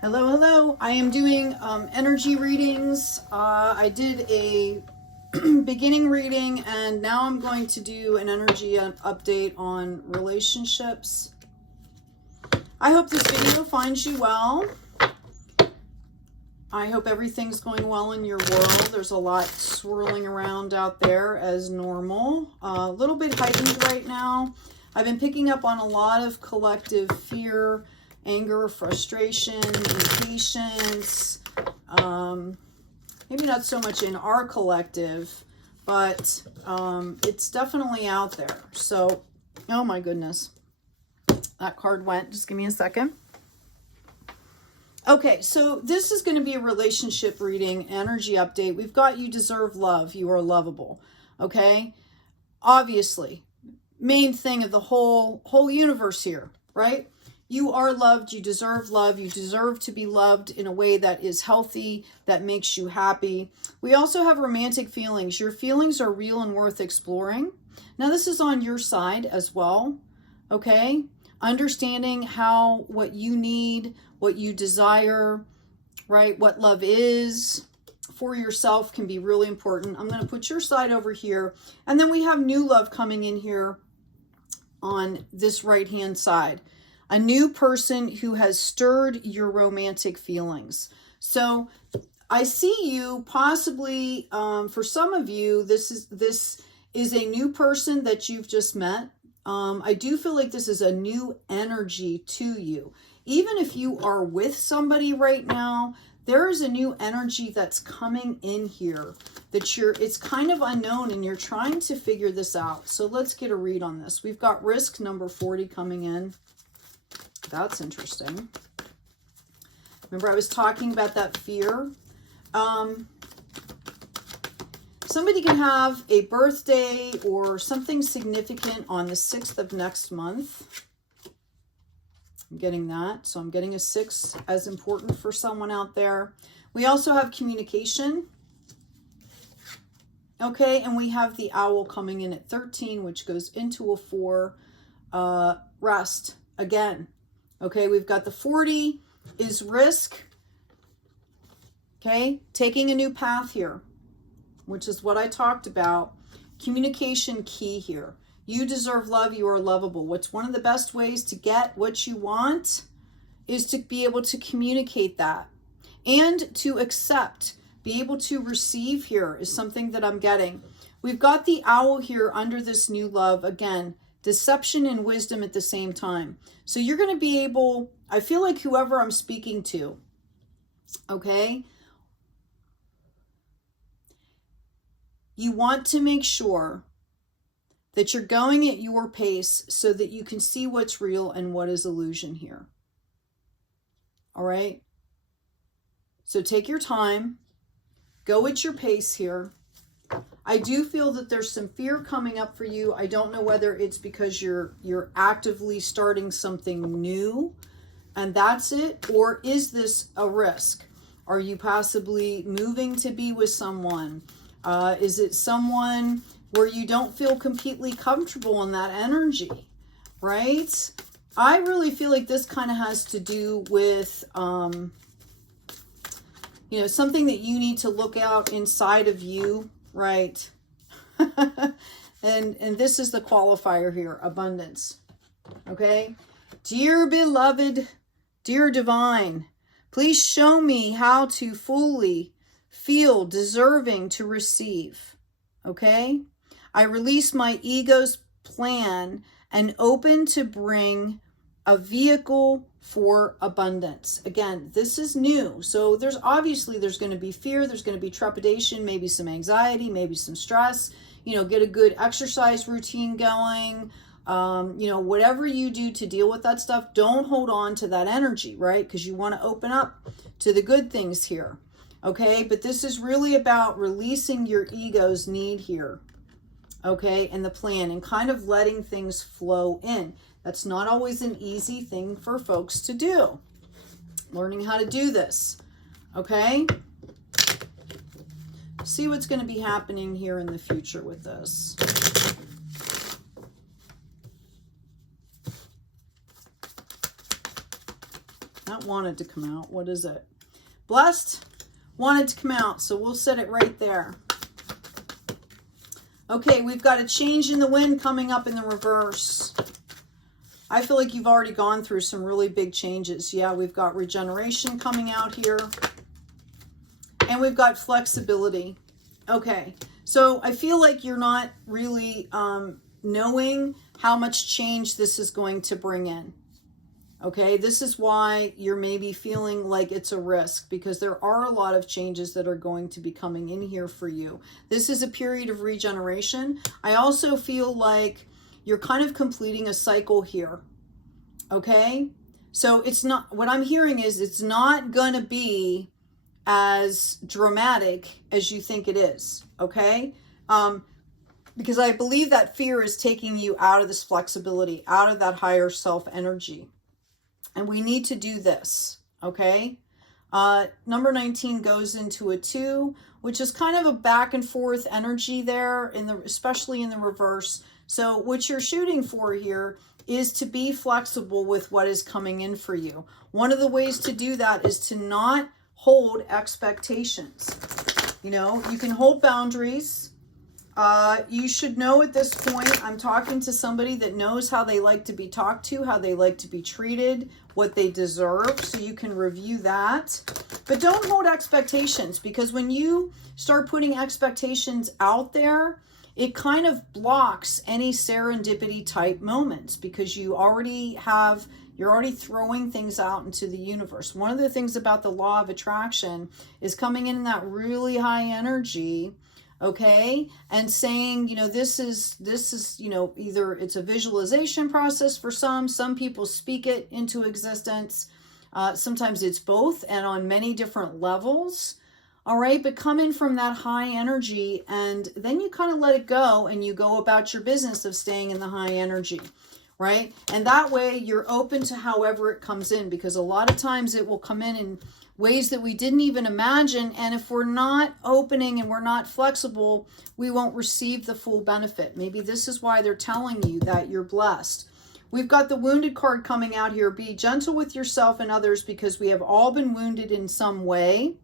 Hello, hello. I am doing energy readings. I did a beginning reading and now I'm going to do an energy update on relationships. I hope this video finds you well. I hope everything's going well in your world. There's a lot swirling around out there as normal. A little bit heightened right now. I've been picking up on a lot of collective fear, anger, frustration, impatience. Maybe not so much in our collective, but it's definitely out there. So, oh my goodness. That card went. Just give me a second. Okay, so this is going to be a relationship reading, energy update. We've got you deserve love. You are lovable. Okay? Obviously, main thing of the whole universe here, right? You are loved. You deserve love. You deserve to be loved in a way that is healthy, that makes you happy. We also have romantic feelings. Your feelings are real and worth exploring. Now, this is on your side as well, okay? Understanding what you need, what you desire, right? What love is for yourself can be really important. I'm going to put your side over here. And then we have new love coming in here on this right-hand side. A new person who has stirred your romantic feelings. So I see you possibly, for some of you, this is a new person that you've just met. I do feel like this is a new energy to you. Even if you are with somebody right now, there is a new energy that's coming in here that it's kind of unknown and you're trying to figure this out. So let's get a read on this. We've got risk number 40 coming in. That's interesting. Remember I was talking about that fear? Somebody can have a birthday or something significant on the 6th of next month. I'm getting that. So I'm getting a 6 as important for someone out there. We also have communication. Okay, and we have the owl coming in at 13, which goes into a 4. Rest again. Okay, we've got the 40 is risk. Okay, taking a new path here, which is what I talked about. Communication key here. You deserve love. You are lovable. What's one of the best ways to get what you want is to be able to communicate that and to accept, be able to receive here is something that I'm getting. We've got the owl here under this new love. Again, deception and wisdom at the same time. So you're going to be able, I feel like whoever I'm speaking to, okay, you want to make sure that you're going at your pace so that you can see what's real and what is illusion here. All right? So take your time. Go at your pace here. I do feel that there's some fear coming up for you. I don't know whether it's because you're actively starting something new and that's it, or is this a risk? Are you possibly moving to be with someone? Is it someone where you don't feel completely comfortable in that energy, right? I really feel like this kind of has to do with, something that you need to look out inside of you, right? and this is the qualifier here, abundance, okay? Dear beloved, dear divine, please show me how to fully feel deserving to receive, okay? I release my ego's plan and open to bring a vehicle for abundance. Again, this is new. So there's going to be fear. There's going to be trepidation, maybe some anxiety, maybe some stress. Get a good exercise routine going. Whatever you do to deal with that stuff, don't hold on to that energy, right? Because you want to open up to the good things here. Okay, but this is really about releasing your ego's need here, okay, and the plan, and kind of letting things flow in. That's not always an easy thing for folks to do. Learning how to do this, okay? See what's going to be happening here in the future with this. That wanted to come out. What is it? Blessed wanted to come out. So we'll set it right there. Okay, we've got a change in the wind coming up in the reverse. I feel like you've already gone through some really big changes. Yeah, we've got regeneration coming out here. And we've got flexibility. Okay, so I feel like you're not really knowing how much change this is going to bring in. Okay, this is why you're maybe feeling like it's a risk, because there are a lot of changes that are going to be coming in here for you. This is a period of regeneration. I also feel like you're kind of completing a cycle here. Okay, so it's not, what I'm hearing is it's not going to be as dramatic as you think it is. Okay, because I believe that fear is taking you out of this flexibility, out of that higher self energy. And we need to do this, okay? Number 19 goes into a 2, which is kind of a back and forth energy there, especially in the reverse. So what you're shooting for here is to be flexible with what is coming in for you. One of the ways to do that is to not hold expectations. You know, you can hold boundaries. You should know at this point, I'm talking to somebody that knows how they like to be talked to, how they like to be treated, what they deserve, so you can review that. But don't hold expectations, because when you start putting expectations out there, it kind of blocks any serendipity type moments, because you're already throwing things out into the universe. One of the things about the law of attraction is coming in that really high energy, okay, and saying, you know, this is, you know, either it's a visualization process for some people speak it into existence. Sometimes it's both, and on many different levels. All right, but come in from that high energy, and then you kind of let it go, and you go about your business of staying in the high energy, right? And that way you're open to however it comes in, because a lot of times it will come in ways that we didn't even imagine. And if we're not opening and we're not flexible, we won't receive the full benefit. Maybe this is why they're telling you that you're blessed. We've got the wounded card coming out here. Be gentle with yourself and others, because we have all been wounded in some way.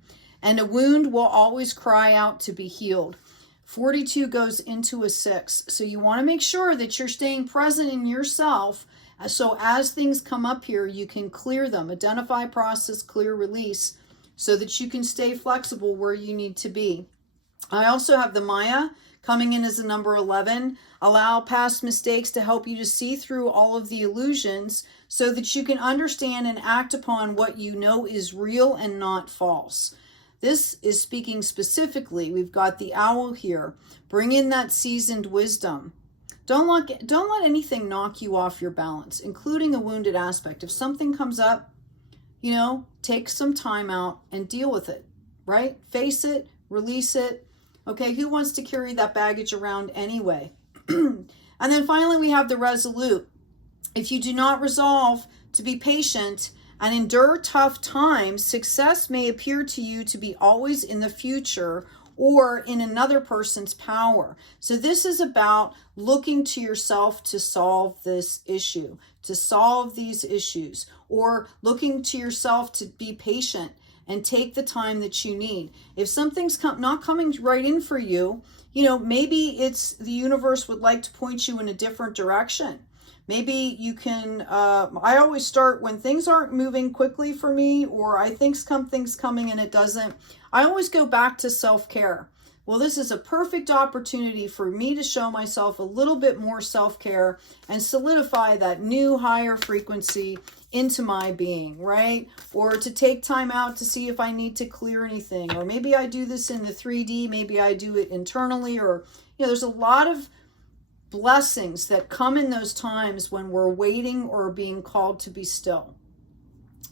And a wound will always cry out to be healed. 42 goes into a 6. So you want to make sure that you're staying present in yourself. So as things come up here, you can clear them, identify, process, clear, release, so that you can stay flexible where you need to be. I also have the Maya coming in as a number 11. Allow past mistakes to help you to see through all of the illusions, so that you can understand and act upon what you know is real and not false. This is speaking specifically. We've got the owl here. Bring in that seasoned wisdom. Don't let anything knock you off your balance, including a wounded aspect. If something comes up, you know, take some time out and deal with it, right? Face it, release it. Okay, who wants to carry that baggage around anyway? And then finally, we have the resolute. If you do not resolve to be patient and endure tough times, success may appear to you to be always in the future or in another person's power. So this is about looking to yourself to solve this issue, to solve these issues, or looking to yourself to be patient and take the time that you need. If something's not coming right in for you, you know, maybe it's the universe would like to point you in a different direction. Maybe you can, I always start when things aren't moving quickly for me, or I think something's coming and it doesn't. I always go back to self-care. Well, this is a perfect opportunity for me to show myself a little bit more self-care and solidify that new higher frequency into my being, right? Or to take time out to see if I need to clear anything. Or maybe I do this in the 3D, maybe I do it internally, or, you know, there's a lot of blessings that come in those times when we're waiting or being called to be still.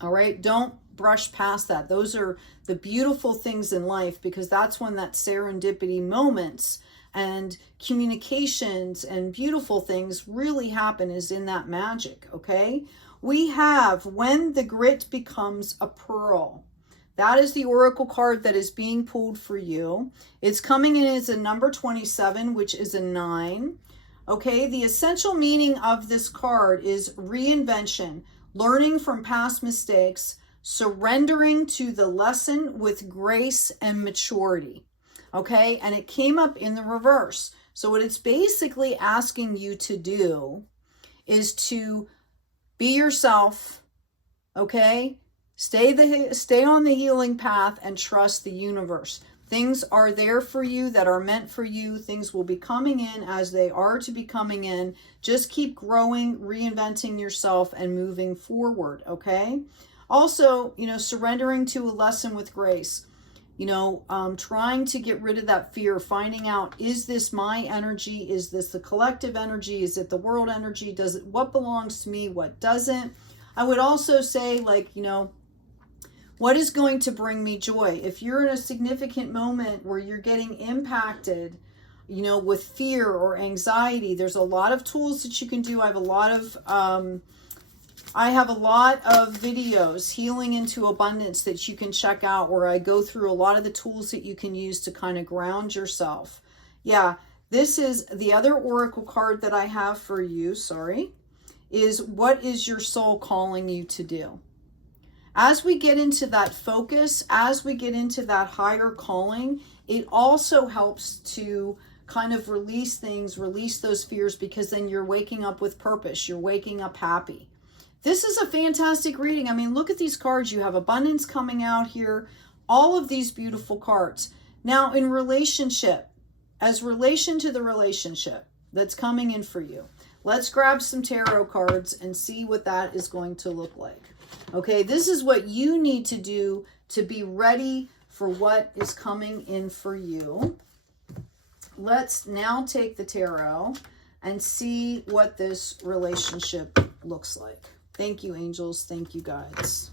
All right, don't brush past that. Those are the beautiful things in life, because that's when that serendipity moments and communications and beautiful things really happen, is in that magic. Okay, we have when the grit becomes a pearl. That is the oracle card that is being pulled for you. It's coming in as a number 27, which is a 9. Okay, the essential meaning of this card is reinvention, learning from past mistakes, surrendering to the lesson with grace and maturity. Okay, and it came up in the reverse. So what it's basically asking you to do is to be yourself, okay? Stay on the healing path and trust the universe. Things are there for you that are meant for you. Things will be coming in as they are to be coming in. Just keep growing, reinventing yourself, and moving forward, okay? Also, you know, surrendering to a lesson with grace. You know, trying to get rid of that fear, finding out, is this my energy? Is this the collective energy? Is it the world energy? What belongs to me? What doesn't? I would also say, like, you know, what is going to bring me joy? If you're in a significant moment where you're getting impacted, you know, with fear or anxiety, there's a lot of tools that you can do. I have a lot of videos, Healing into Abundance, that you can check out, where I go through a lot of the tools that you can use to kind of ground yourself. Yeah, this is the other oracle card that I have for you, is what is your soul calling you to do? As we get into that focus, as we get into that higher calling, it also helps to kind of release things, release those fears, because then you're waking up with purpose. You're waking up happy. This is a fantastic reading. I mean, look at these cards. You have abundance coming out here. All of these beautiful cards. Now, in relationship, as relation to the relationship that's coming in for you, let's grab some tarot cards and see what that is going to look like. Okay, this is what you need to do to be ready for what is coming in for you. Let's now take the tarot and see what this relationship looks like. Thank you, angels. Thank you, guides.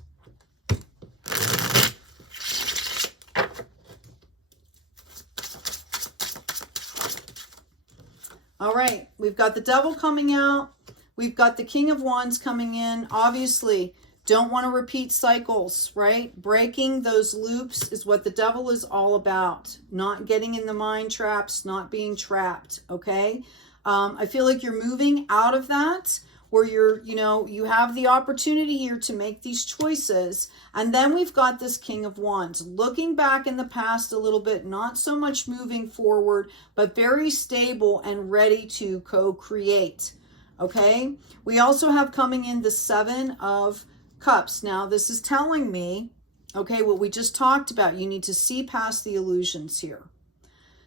All right, we've got the Devil coming out. We've got the King of Wands coming in. Obviously, don't want to repeat cycles, right? Breaking those loops is what the Devil is all about. Not getting in the mind traps, not being trapped, okay? I feel like you're moving out of that, where you have the opportunity here to make these choices. And then we've got this King of Wands, looking back in the past a little bit, not so much moving forward, but very stable and ready to co-create, okay? We also have coming in the Seven of Cups. Now, this is telling me, okay, what we just talked about, you need to see past the illusions here.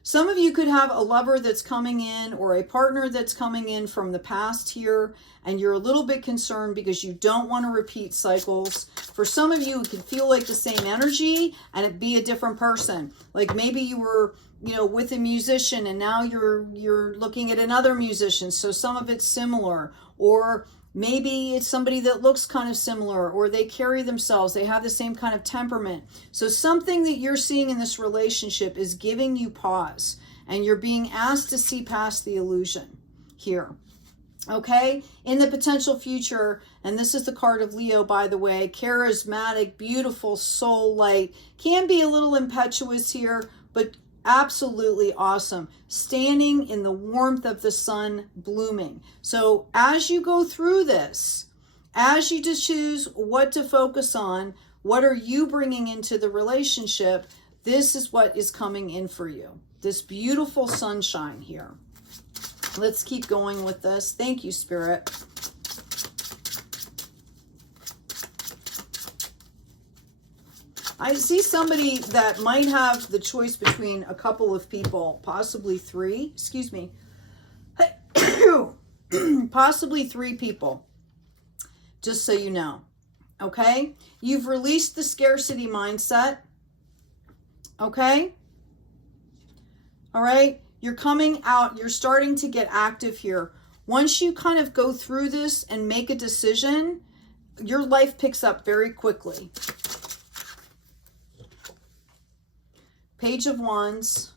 Some of you could have a lover that's coming in, or a partner that's coming in from the past here, and you're a little bit concerned because you don't want to repeat cycles. For some of you, it could feel like the same energy and it be a different person. Like maybe you were, with a musician and now you're looking at another musician. So some of it's similar, or maybe it's somebody that looks kind of similar, or they carry themselves, they have the same kind of temperament. So something that you're seeing in this relationship is giving you pause, and you're being asked to see past the illusion here. Okay, in the potential future, and this is the card of Leo, by the way, charismatic, beautiful, soul light, can be a little impetuous here, but absolutely awesome. Standing in the warmth of the sun, blooming. So as you go through this, as you just choose what to focus on, what are you bringing into the relationship, this is what is coming in for you. This beautiful sunshine here. Let's keep going with this. Thank you, Spirit. I see somebody that might have the choice between a couple of people, possibly three, excuse me, possibly three people, just so you know, okay? You've released the scarcity mindset, okay? All right? You're coming out, you're starting to get active here. Once you kind of go through this and make a decision, your life picks up very quickly. Page of Wands.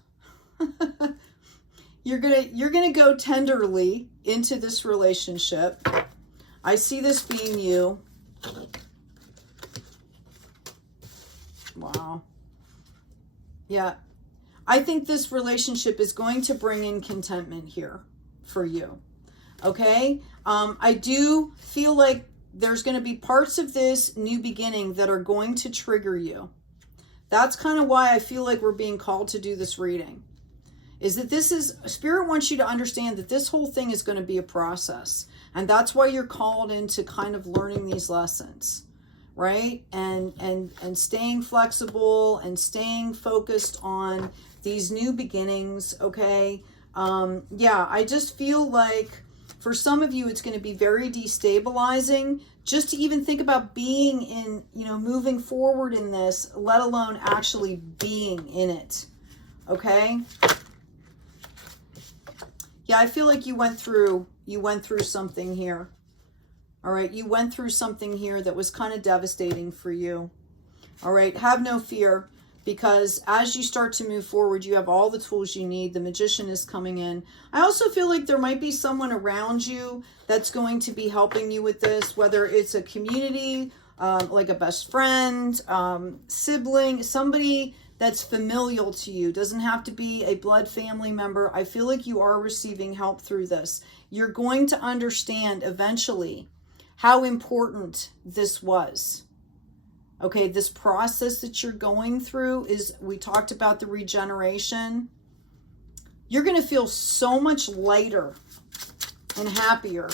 You're gonna go tenderly into this relationship. I see this being you. Wow. Yeah. I think this relationship is going to bring in contentment here for you. Okay? I do feel like there's going to be parts of this new beginning that are going to trigger you. That's kind of why I feel like we're being called to do this reading. Is that this is, Spirit wants you to understand that this whole thing is going to be a process. And that's why you're called into kind of learning these lessons, right? And staying flexible and staying focused on these new beginnings, okay? Yeah, I just feel like for some of you, it's going to be very destabilizing just to even think about being in, you know, moving forward in this, let alone actually being in it, okay? Yeah, I feel like you went through something here. All right, you went through something here that was kind of devastating for you. All right, have no fear, because as you start to move forward, you have all the tools you need. The Magician is coming in. I also feel like there might be someone around you that's going to be helping you with this, whether it's a community, like a best friend, sibling, somebody that's familial to you. Doesn't have to be a blood family member. I feel like you are receiving help through this. You're going to understand eventually how important this was. Okay, this process that you're going through is, we talked about the regeneration. You're going to feel so much lighter and happier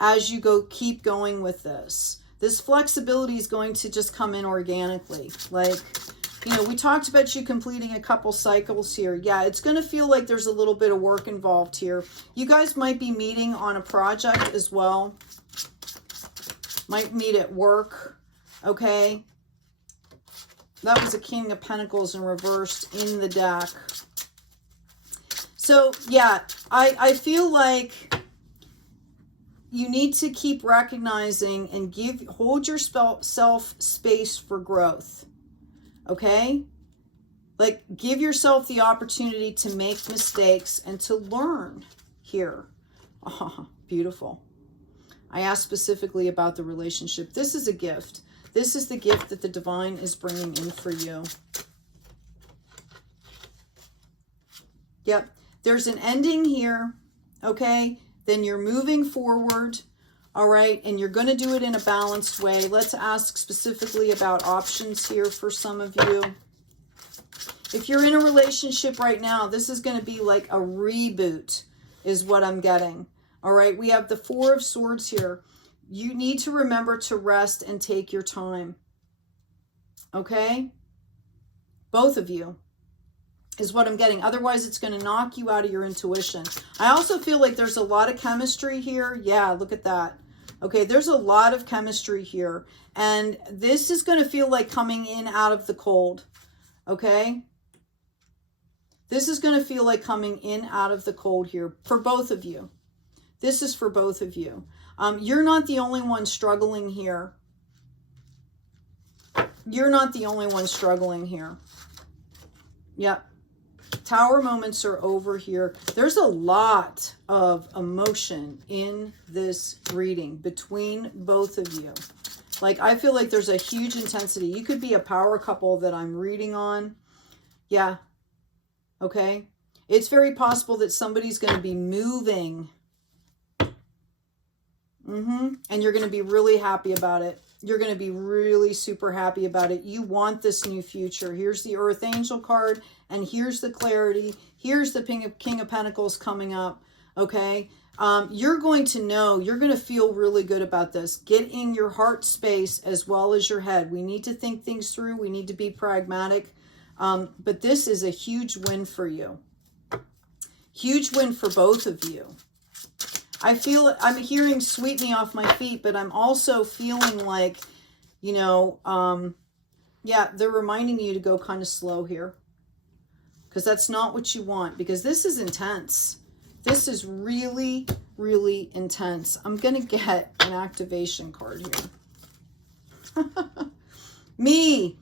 as you keep going with this. This flexibility is going to just come in organically. Like, you know, we talked about you completing a couple cycles here. Yeah, it's going to feel like there's a little bit of work involved here. You guys might be meeting on a project as well. Might meet at work, okay? That was a King of Pentacles in reversed in the deck. So, yeah, I feel like you need to keep recognizing and hold yourself space for growth. Okay? Like, give yourself the opportunity to make mistakes and to learn here. Oh, beautiful. I asked specifically about the relationship. This is a gift. This is the gift that the divine is bringing in for you. Yep. There's an ending here. Okay? Then you're moving forward. All right, and you're going to do it in a balanced way. Let's ask specifically about options here for some of you. If you're in a relationship right now, this is going to be like a reboot is what I'm getting. All right, we have the Four of Swords here. You need to remember to rest and take your time. Okay? Both of you is what I'm getting. Otherwise, it's going to knock you out of your intuition. I also feel like there's a lot of chemistry here. Yeah, look at that. Okay, there's a lot of chemistry here. And this is going to feel like coming in out of the cold. Okay? This is going to feel like coming in out of the cold here for both of you. This is for both of you. You're not the only one struggling here. You're not the only one struggling here. Yep. Tower moments are over here. There's a lot of emotion in this reading between both of you. Like, I feel like there's a huge intensity. You could be a power couple that I'm reading on. Yeah. Okay. It's very possible that somebody's going to be moving. And you're going to be really happy about it. You're going to be really super happy about it. You want this new future. Here's the Earth Angel card, and here's the clarity. Here's the King of Pentacles coming up, okay? You're going to know, you're going to feel really good about this. Get in your heart space as well as your head. We need to think things through. We need to be pragmatic. But this is a huge win for you. Huge win for both of you. I'm hearing sweep me off my feet, but I'm also feeling like, you know, yeah, they're reminding you to go kind of slow here. Because that's not what you want. Because this is intense. This is really, really intense. I'm going to get an activation card here. Me.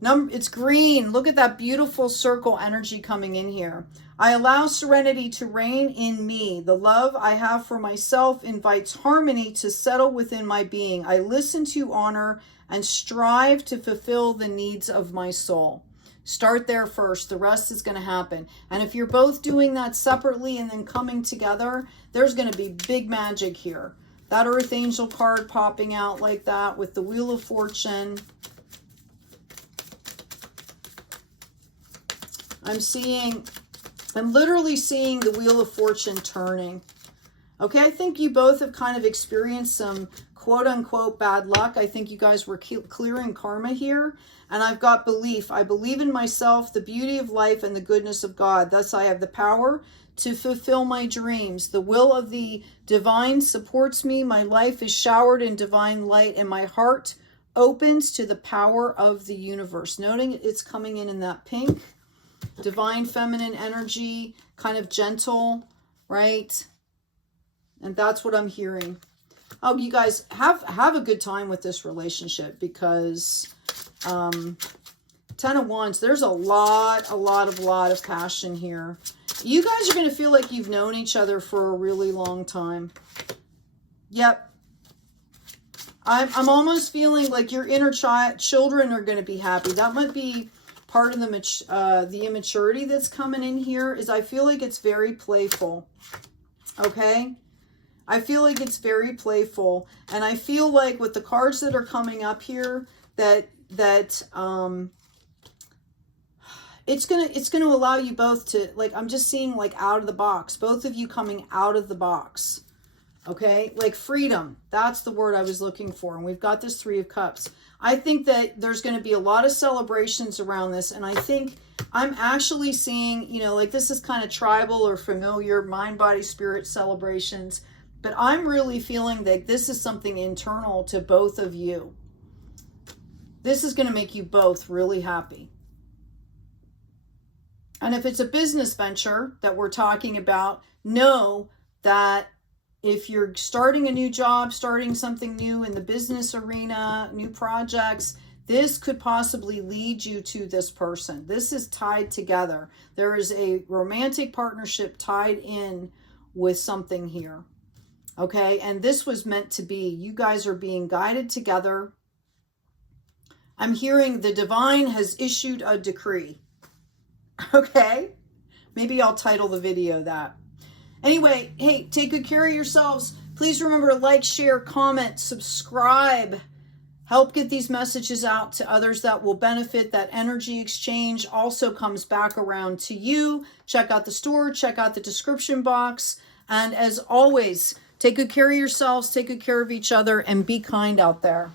It's green. Look at that beautiful circle energy coming in here. I allow serenity to reign in me. The love I have for myself invites harmony to settle within my being. I listen to, honor, and strive to fulfill the needs of my soul. Start there first. The rest is going to happen. And if you're both doing that separately and then coming together, there's going to be big magic here. That Earth Angel card popping out like that with the Wheel of Fortune. I'm literally seeing the Wheel of Fortune turning. Okay, I think you both have kind of experienced some quote-unquote bad luck. I think you guys were clearing karma here. And I've got belief. I believe in myself, the beauty of life, and the goodness of God. Thus, I have the power to fulfill my dreams. The will of the divine supports me. My life is showered in divine light, and my heart opens to the power of the universe. Noting it's coming in that pink. Divine feminine energy, kind of gentle, right? And that's what I'm hearing. Oh, you guys have a good time with this relationship, because 10 of Wands, there's a lot of passion here. You guys are going to feel like you've known each other for a really long time. Yep. I'm almost feeling like your inner children are going to be happy. That might be part of the immaturity that's coming in here. Is I feel like it's very playful. Okay? I feel like it's very playful. And I feel like with the cards that are coming up here, that it's gonna allow you both to, like, I'm just seeing like out of the box, both of you coming out of the box. Okay, like freedom, that's the word I was looking for. And we've got this 3 of Cups. I think that there's going to be a lot of celebrations around this. And I think I'm actually seeing, you know, like this is kind of tribal or familiar, mind, body, spirit celebrations. But I'm really feeling that this is something internal to both of you. This is going to make you both really happy. And if it's a business venture that we're talking about, know that if you're starting a new job, starting something new in the business arena, new projects, this could possibly lead you to this person. This is tied together. There is a romantic partnership tied in with something here. Okay, and this was meant to be. You guys are being guided together. I'm hearing the divine has issued a decree. Okay, maybe I'll title the video that. Anyway, hey, take good care of yourselves. Please remember to like, share, comment, subscribe. Help get these messages out to others that will benefit. That energy exchange also comes back around to you. Check out the store. Check out the description box. And as always, take good care of yourselves. Take good care of each other. And be kind out there.